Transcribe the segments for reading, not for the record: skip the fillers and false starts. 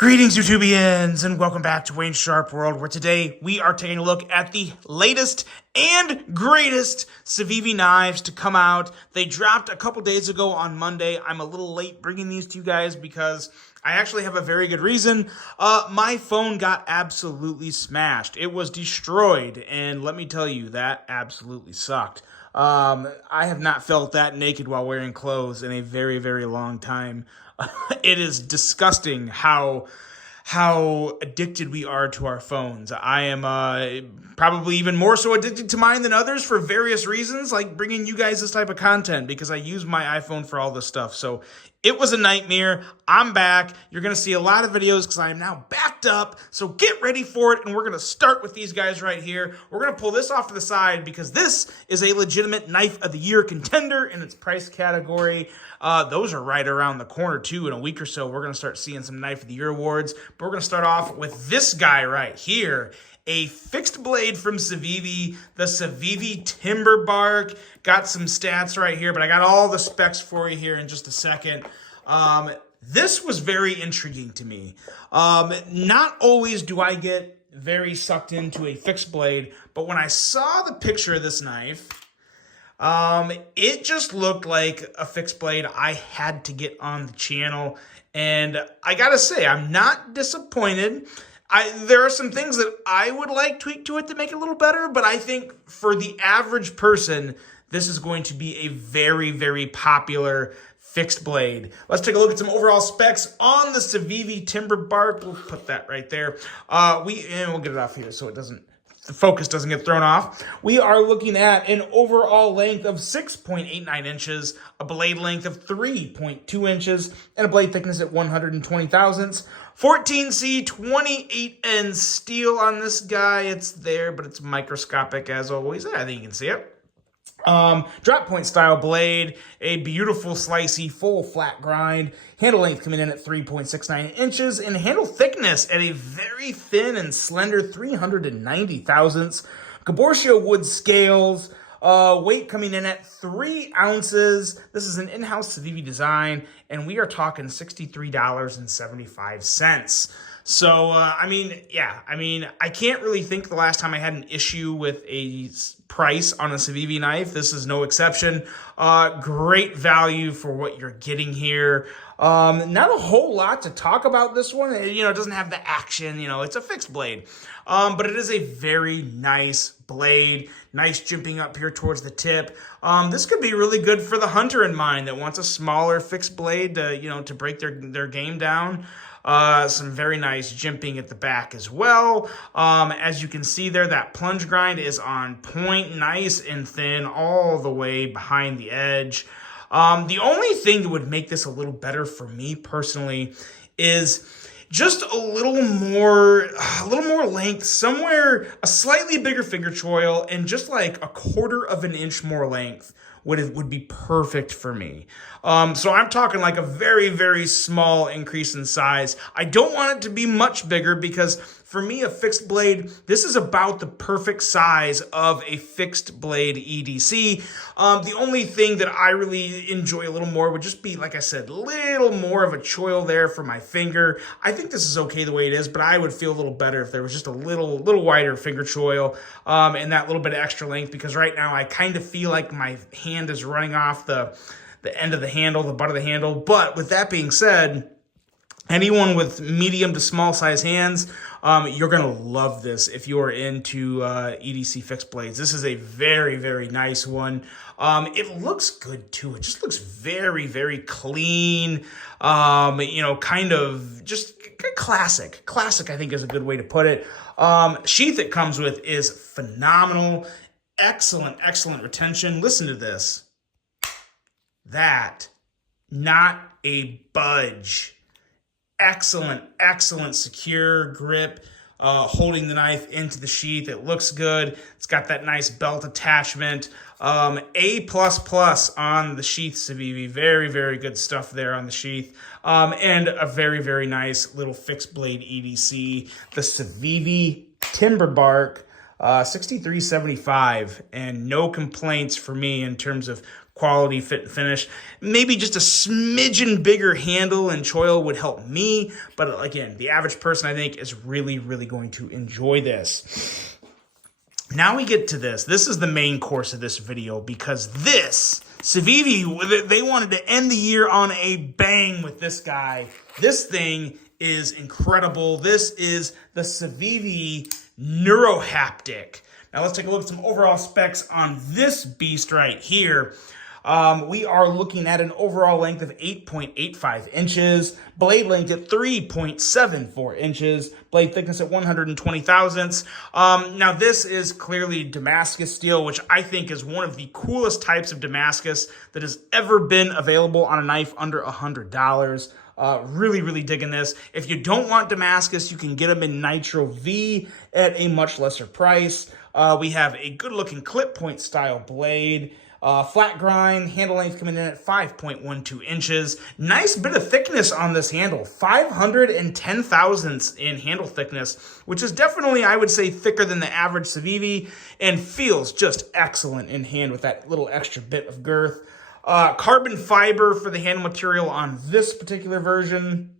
Greetings, YouTubians, and welcome back to Wayne Sharp World, where today we are taking a look at the latest and greatest Civivi knives to come out. They dropped a couple days ago on Monday. I'm a little late bringing these to you guys because I actually have a very good reason. My phone got absolutely smashed. It was destroyed, and let me tell you, that absolutely sucked. I have not felt that naked while wearing clothes in a very, very long time. It is disgusting how addicted we are to our phones. I am probably even more so addicted to mine than others for various reasons, like bringing you guys this type of content because I use my iPhone for all this stuff. So it was a nightmare. I'm back. You're going to see a lot of videos because I am now backed up. So get ready for it, and we're going to start with these guys right here. We're going to pull this off to the side because this is a legitimate Knife of the Year contender in its price category. Those are right around the corner, too. In a week or so, we're going to start seeing some Knife of the Year awards. But we're going to start off with this guy right here. A fixed blade from Civivi, the Civivi Timber Bark. Got some stats right here, but I got all the specs for you here in just a second. This was very intriguing to me. Not always do I get very sucked into a fixed blade, but when I saw the picture of this knife, it just looked like a fixed blade I had to get on the channel. And I gotta say, I'm not disappointed. There are some things that I would like tweak to it to make it a little better, but I think for the average person, this is going to be a very, very popular fixed blade. Let's take a look at some overall specs on the Civivi Timber Bark. We'll put that right there. We'll get it off here so the focus doesn't get thrown off. We are looking at an overall length of 6.89 inches, a blade length of 3.2 inches, and a blade thickness at 120 thousandths. 14C 28N steel on this guy. It's there, but it's microscopic as always. I think you can see it. Drop point style blade, a beautiful slicey full flat grind, handle length coming in at 3.69 inches, and handle thickness at a very thin and slender 390 thousandths. Cabochio wood scales, weight coming in at 3 ounces. This is an in-house Civivi design, and we are talking $63.75. So, I can't really think the last time I had an issue with a price on a Civivi knife. This is no exception. Great value for what you're getting here. Not a whole lot to talk about this one. It doesn't have the action. It's a fixed blade. But it is a very nice blade. Nice jimping up here towards the tip. This could be really good for the hunter in mind that wants a smaller fixed blade to break their game down. Some very nice jimping at the back as well. As you can see there, that plunge grind is on point, nice and thin all the way behind the edge. The only thing that would make this a little better for me personally is just a little more length, somewhere a slightly bigger finger choil, and just like a 1/4 of an inch more length would be perfect for me. So I'm talking like a very, very small increase in size. I don't want it to be much bigger because for me, a fixed blade, this is about the perfect size of a fixed blade EDC. The only thing that I really enjoy a little more would just be, like I said, a little more of a choil there for my finger. I think this is okay the way it is, but I would feel a little better if there was just a little wider finger choil and that little bit of extra length, because right now I kind of feel like my hand is running off the end of the handle, the butt of the handle. But with that being said, anyone with medium to small size hands, you're going to love this if you are into EDC fixed blades. This is a very, very nice one. It looks good too. It just looks very, very clean, kind of just classic. Classic, I think, is a good way to put it. Sheath it comes with is phenomenal. Excellent, excellent retention. Listen to this. That, not a budge. Excellent, excellent secure grip, holding the knife into the sheath. It looks good. It's got that nice belt attachment. A++ on the sheath, Civivi. Very, very good stuff there on the sheath. And a very, very nice little fixed blade EDC. The Civivi Timber Bark, $63.75, and no complaints for me in terms of quality fit and finish. Maybe just a smidgen bigger handle and choil would help me. But again, the average person, I think, is really, really going to enjoy this. Now we get to this. This is the main course of this video because this, Civivi, they wanted to end the year on a bang with this guy. This thing is incredible. This is the Civivi Neurohaptic. Now let's take a look at some overall specs on this beast right here. We are looking at an overall length of 8.85 inches, blade length at 3.74 inches, blade thickness at 120 thousandths. Now this is clearly Damascus steel, which I think is one of the coolest types of Damascus that has ever been available on a knife under $100. Really, really digging this. If you don't want Damascus, you can get them in Nitro V at a much lesser price. We have a good looking clip point style blade. Flat grind, handle length coming in at 5.12 inches. Nice bit of thickness on this handle, 510 thousandths in handle thickness, which is definitely, I would say, thicker than the average Civivi and feels just excellent in hand with that little extra bit of girth. Carbon fiber for the handle material on this particular version.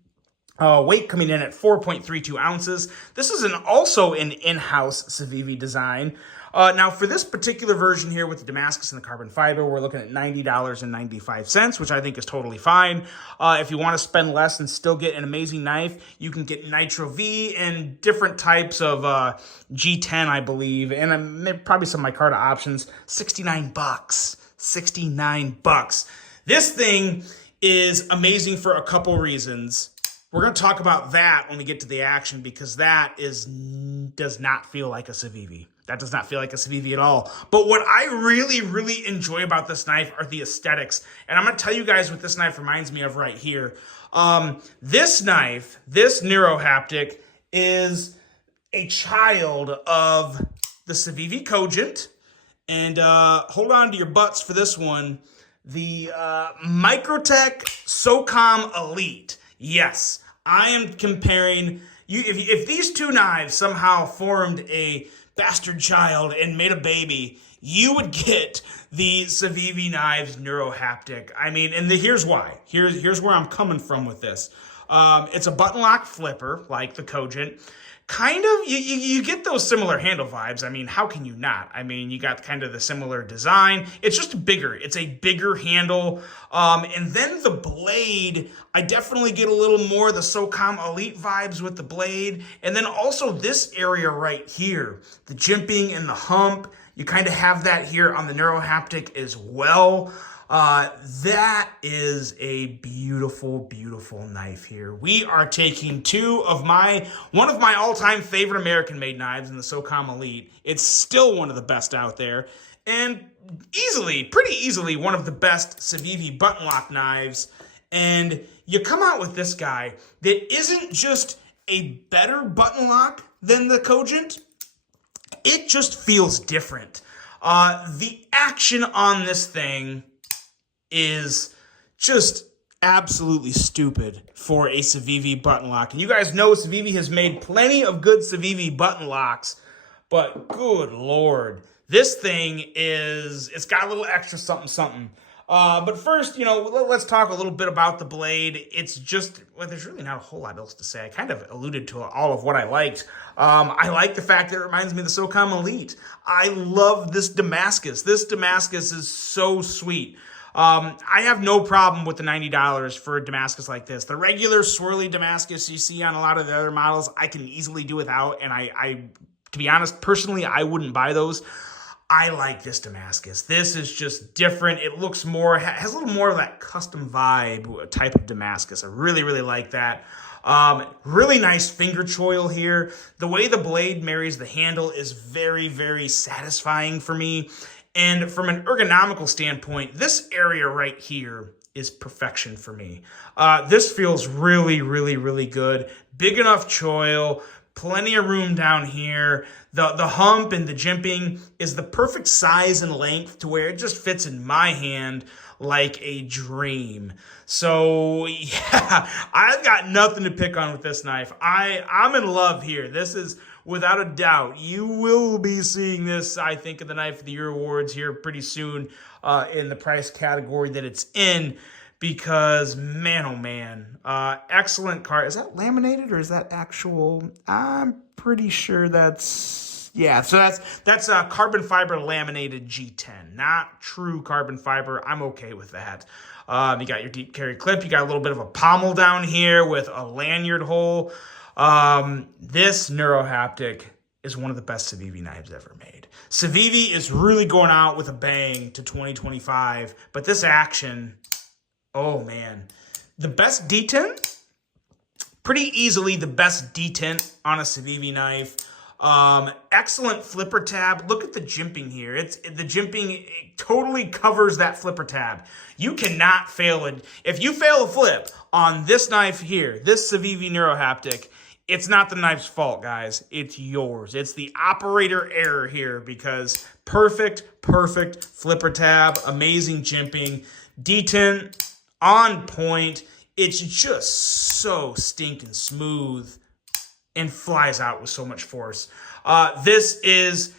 Weight coming in at 4.32 ounces. This is also an in-house Civivi design. Now, for this particular version here with the Damascus and the carbon fiber, we're looking at $90.95, which I think is totally fine. If you want to spend less and still get an amazing knife, you can get Nitro V and different types of G10, I believe, and probably some micarta options. $69. $69. This thing is amazing for a couple reasons. We're going to talk about that when we get to the action because that does not feel like a Civivi. That does not feel like a Civivi at all. But what I really, really enjoy about this knife are the aesthetics. And I'm going to tell you guys what this knife reminds me of right here. This knife, this Neurohaptic, is a child of the Civivi Cogent. And hold on to your butts for this one. The Microtech SOCOM Elite. Yes, I am comparing you. If these two knives somehow formed a bastard child and made a baby, you would get the Civivi knives Neurohaptic. I mean, and here's why. Here's where I'm coming from with this. It's a button lock flipper like the Cogent. Kind of, you get those similar handle vibes. I mean, how can you not? I mean, you got kind of the similar design. It's just bigger. It's a bigger handle. And then the blade, I definitely get a little more of the SOCOM Elite vibes with the blade. And then also this area right here, the jimping and the hump, you kind of have that here on the Neurohaptic as well. That is a beautiful, beautiful knife here. We are taking one of my all-time favorite American-made knives in the SOCOM Elite. It's still one of the best out there. And pretty easily, one of the best Civivi button lock knives. And you come out with this guy that isn't just a better button lock than the Cogent. It just feels different. The action on this thing is just absolutely stupid for a Civivi button lock. And you guys know Civivi has made plenty of good Civivi button locks, but good Lord, this thing it's got a little extra something. But first, let's talk a little bit about the blade. It's just, there's really not a whole lot else to say. I kind of alluded to all of what I liked. I like the fact that it reminds me of the SOCOM Elite. I love this Damascus. This Damascus is so sweet. I have no problem with the $90 for a Damascus like this. The regular swirly Damascus you see on a lot of the other models, I can easily do without. And I to be honest, personally, I wouldn't buy those. I like this Damascus. This is just different. It looks has a little more of that custom vibe type of Damascus. I really, really like that. Really nice finger choil here. The way the blade marries the handle is very, very satisfying for me. And from an ergonomical standpoint, this area right here is perfection for me. This feels really, really, really good. Big enough choil, plenty of room down here. The hump and the jimping is the perfect size and length to where it just fits in my hand like a dream. So yeah, I've got nothing to pick on with this knife. I'm in love here. This is without a doubt. You will be seeing this, I think, in the Knife of the Year awards here pretty soon in the price category that it's in. Because, man, oh man, excellent card. Is that laminated or is that actual? I'm pretty sure that's, yeah, so that's a carbon fiber laminated G10, not true carbon fiber. I'm okay with that. You got your deep carry clip. You got a little bit of a pommel down here with a lanyard hole. This Neurohaptic is one of the best Civivi knives ever made. Civivi is really going out with a bang to 2025, but this action... Oh, man. The best detent? Pretty easily the best detent on a Civivi knife. Excellent flipper tab. Look at the jimping here. The jimping totally covers that flipper tab. You cannot fail it. If you fail a flip on this knife here, this Civivi Neurohaptic, it's not the knife's fault, guys. It's yours. It's the operator error here because perfect flipper tab, amazing jimping, detent, on point. It's just so stinking smooth and flies out with so much force. This is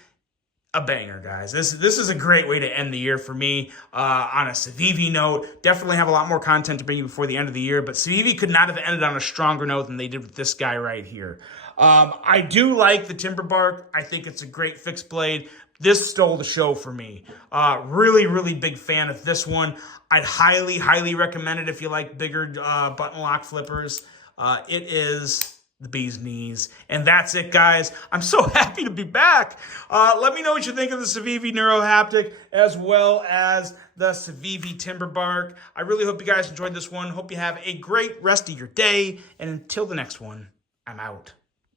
a banger, guys. This is a great way to end the year for me on a Civivi note. Definitely have a lot more content to bring you before the end of the year, but Civivi could not have ended on a stronger note than they did with this guy right here. I do like the Timber Bark. I think it's a great fixed blade. This stole the show for me. Really big fan of this one. I'd highly recommend it if you like bigger button lock flippers. It is the bee's knees. And that's it, guys. I'm so happy to be back. Let me know what you think of the Civivi Neurohaptic as well as the Civivi Timber Bark. I really hope you guys enjoyed this one. Hope you have a great rest of your day. And until the next one, I'm out.